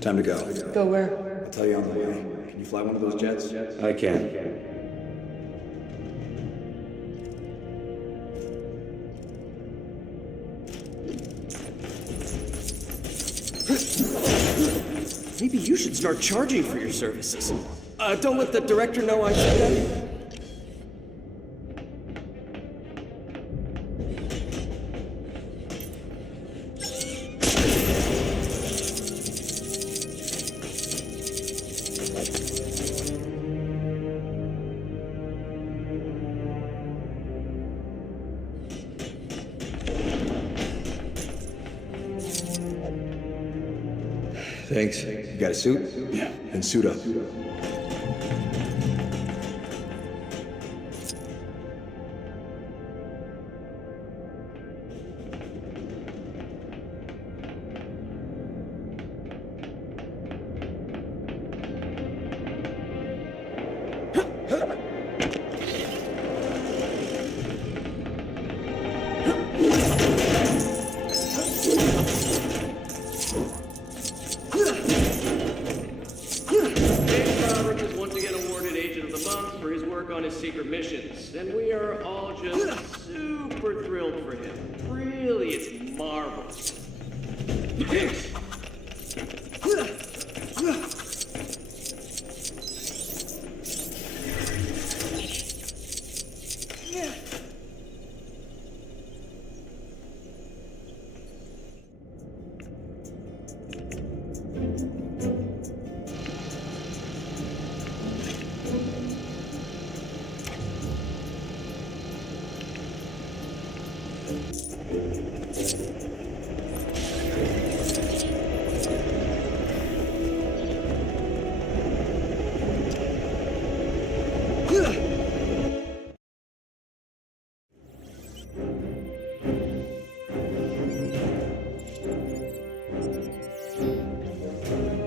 Time to go. Go where? I'll tell you on the way. Can you fly one of those jets? I can. Maybe you should start charging for your services. Don't let the director know I said that. Thanks. You got a suit? Yeah. Then suit up. On his secret missions, and we are all just super thrilled for him. Really, it's marvelous.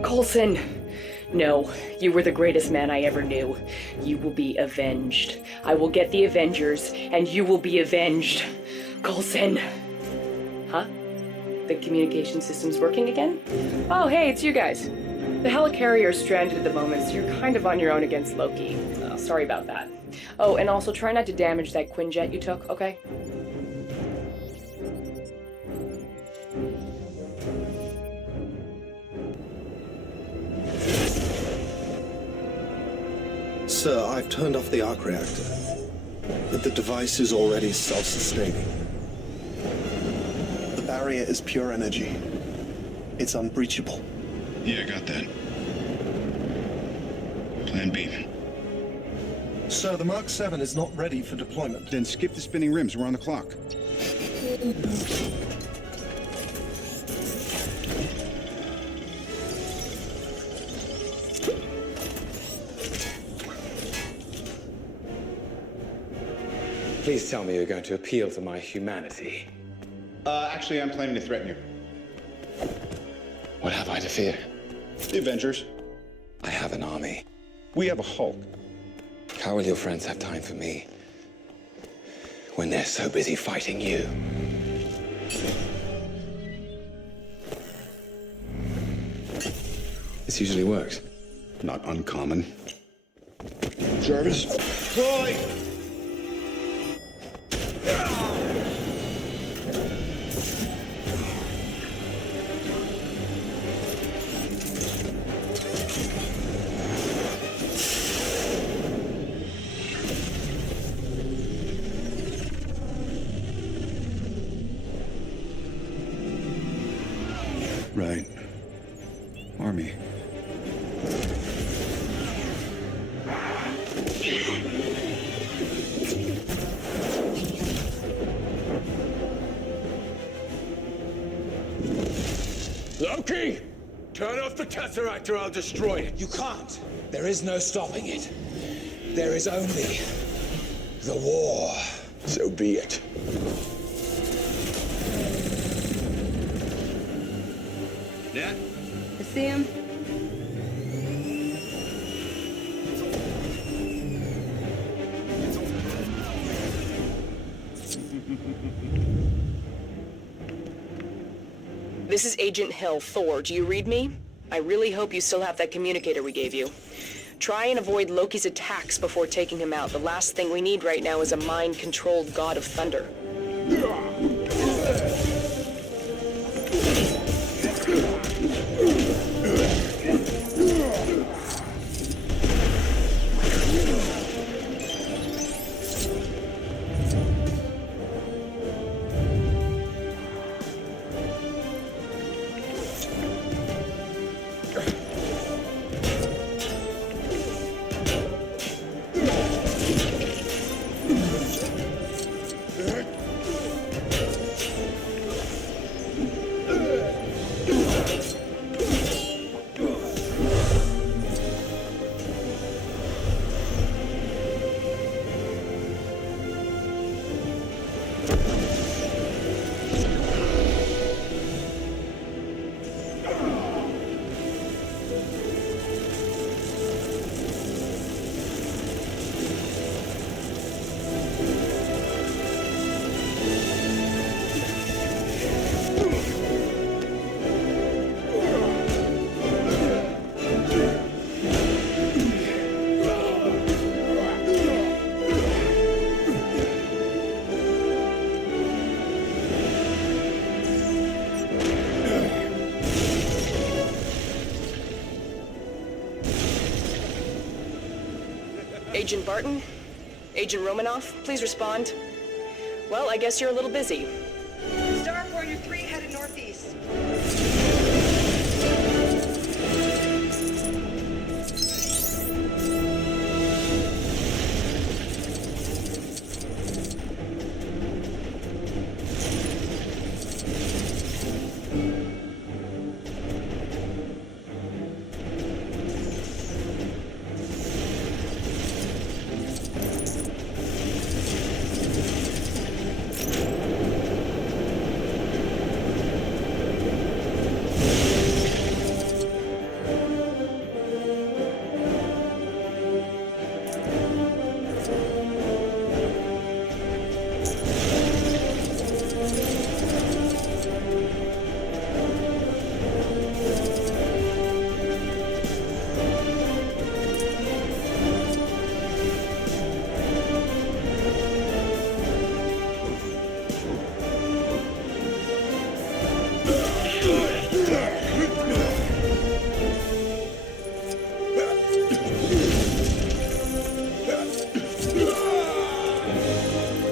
Coulson! No, you were the greatest man I ever knew. You will be avenged. I will get the Avengers, and you will be avenged. Coulson! Huh? The communication system's working again? Oh, hey, it's you guys. The helicarrier's stranded at the moment, so you're kind of on your own against Loki. Sorry about that. Oh, and also try not to damage that Quinjet you took, okay? Sir, I've turned off the arc reactor, but the device is already self-sustaining. The barrier is pure energy. It's unbreachable. Yeah, I got that. Plan B. Sir, the Mark 7 is not ready for deployment. Then skip the spinning rims. We're on the clock. Please tell me you're going to appeal to my humanity. Actually, I'm planning to threaten you. What have I to fear? The Avengers. I have an army. We have a Hulk. How will your friends have time for me when they're so busy fighting you? This usually works. Not uncommon. Jarvis. Fly! Right. Army. Loki! Turn off the Tesseract or I'll destroy it. You can't. There is no stopping it. There is only the war. So be it. Nat? I see him. This is Agent Hill, Thor. Do you read me? I really hope you still have that communicator we gave you. Try and avoid Loki's attacks before taking him out. The last thing we need right now is a mind-controlled god of thunder. Agent Barton? Agent Romanoff, please respond. Well, I guess you're a little busy. Star Warrior 3 headed northeast.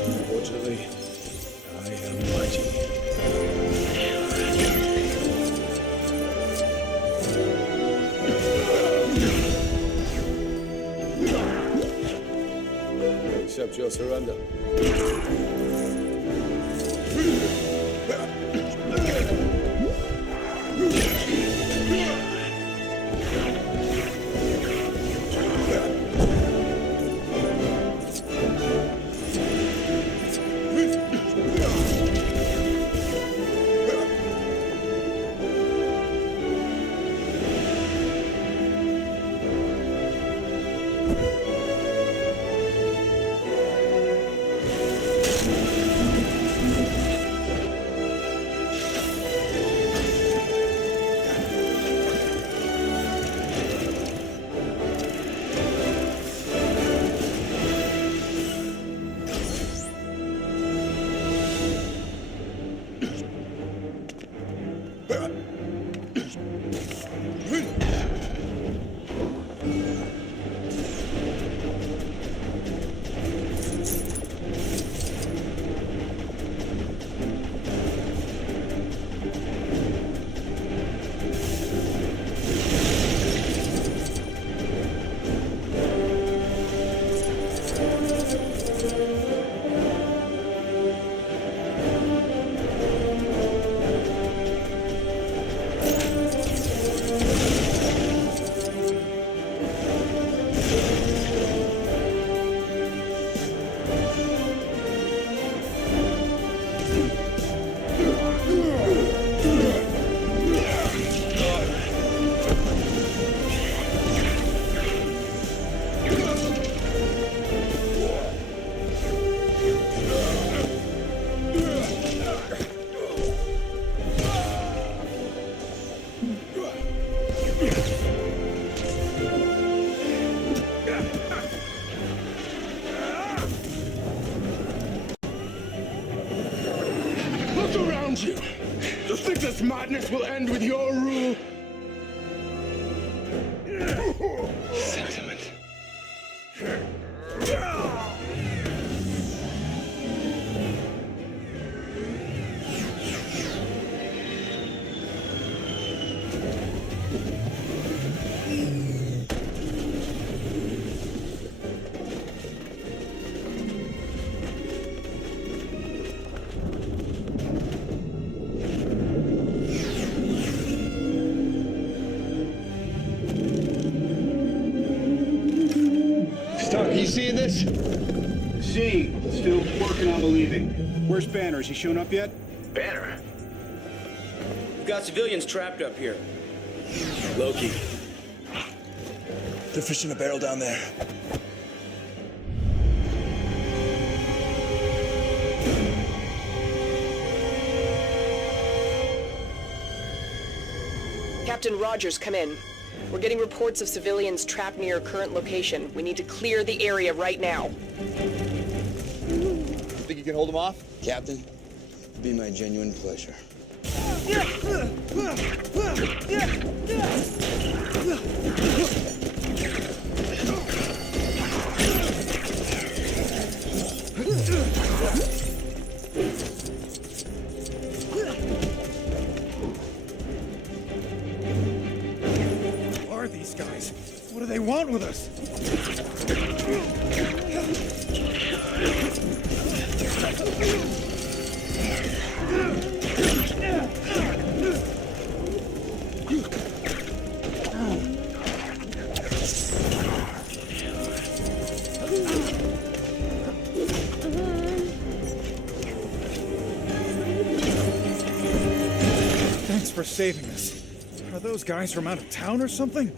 Unfortunately, I am mighty. Accept your surrender. Surround you! You think this madness will end with your rule? Sentiment. Stark, you seeing this? Seeing. Still working on believing. Where's Banner? Is he shown up yet? Banner. We've got civilians trapped up here. Loki. They're fishing a barrel down there. Captain Rogers, come in. We're getting reports of civilians trapped near your current location. We need to clear the area right now. Think you can hold them off? Captain, it'd be my genuine pleasure. Who are these guys? What do they want with us? Thanks for saving us. Are those guys from out of town or something?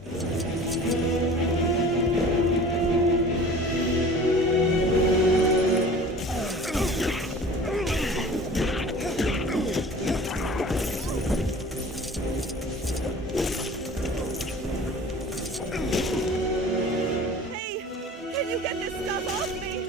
Hey, can you get this stuff off me?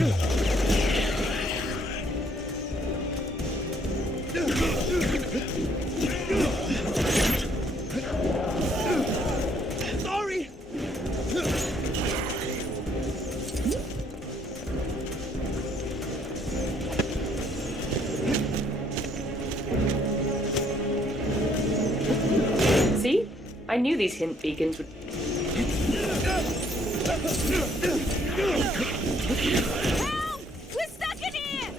Sorry! See? I knew these hint beacons would. Help! We're stuck in here!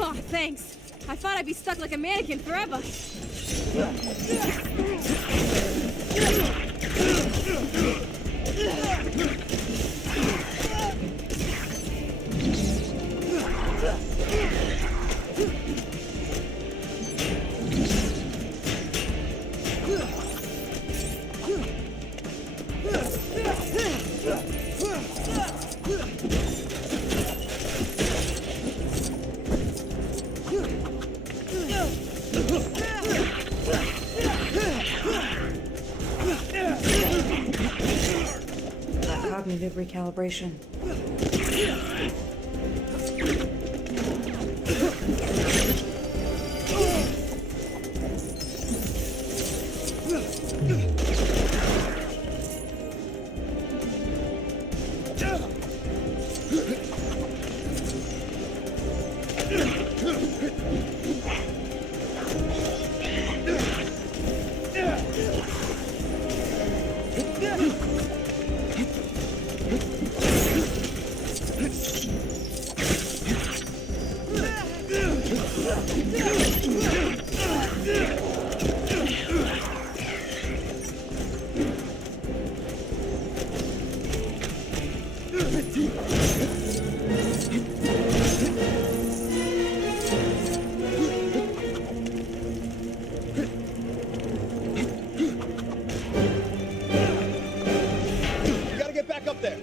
Oh, thanks. I thought I'd be stuck like a mannequin forever. Cognitive recalibration. You gotta get back up there.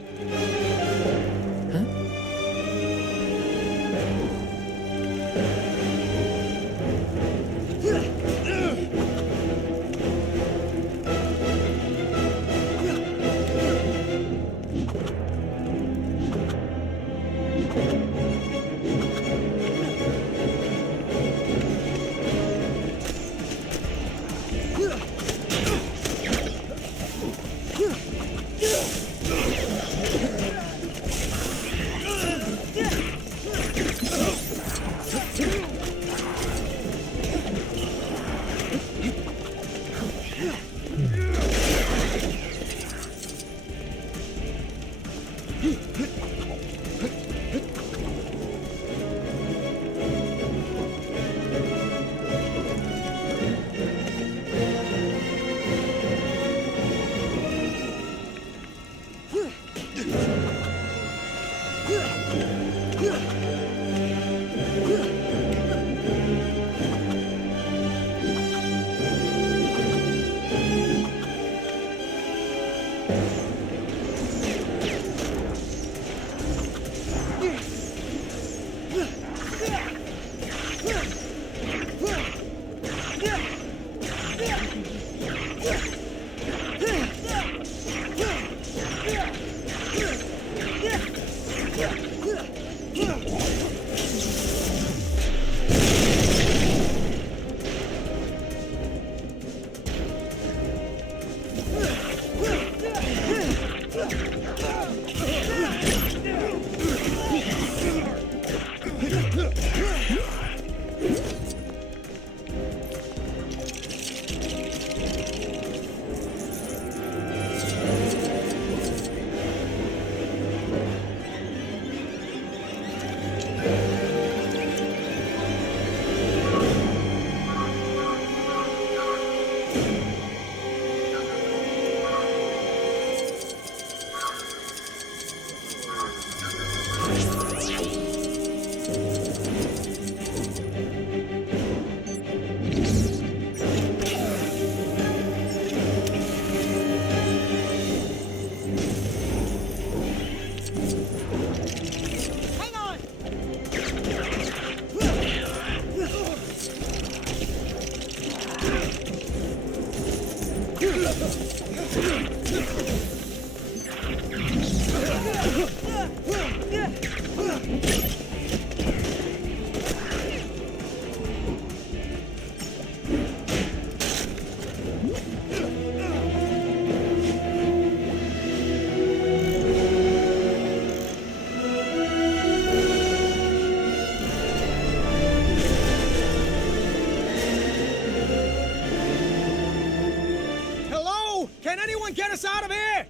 Hello? Can anyone get us out of here?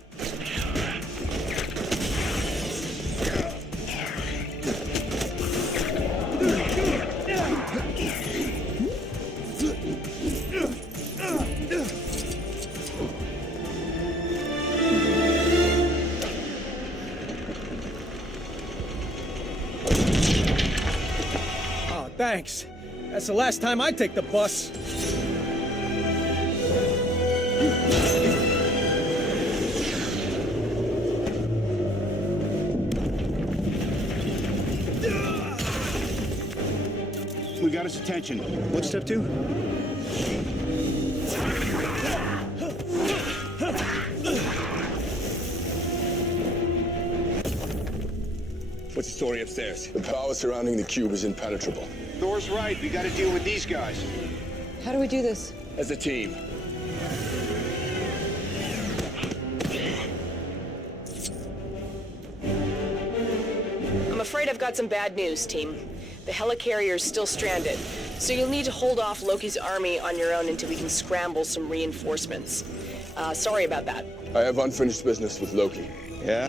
Oh, thanks. That's the last time I take the bus. We got his attention. What's step 2? What's the story upstairs? The power surrounding the cube is impenetrable. Thor's right. We got to deal with these guys. How do we do this? As a team. I'm afraid I've got some bad news, team. The helicarrier's still stranded, so you'll need to hold off Loki's army on your own until we can scramble some reinforcements. Sorry about that. I have unfinished business with Loki. Yeah?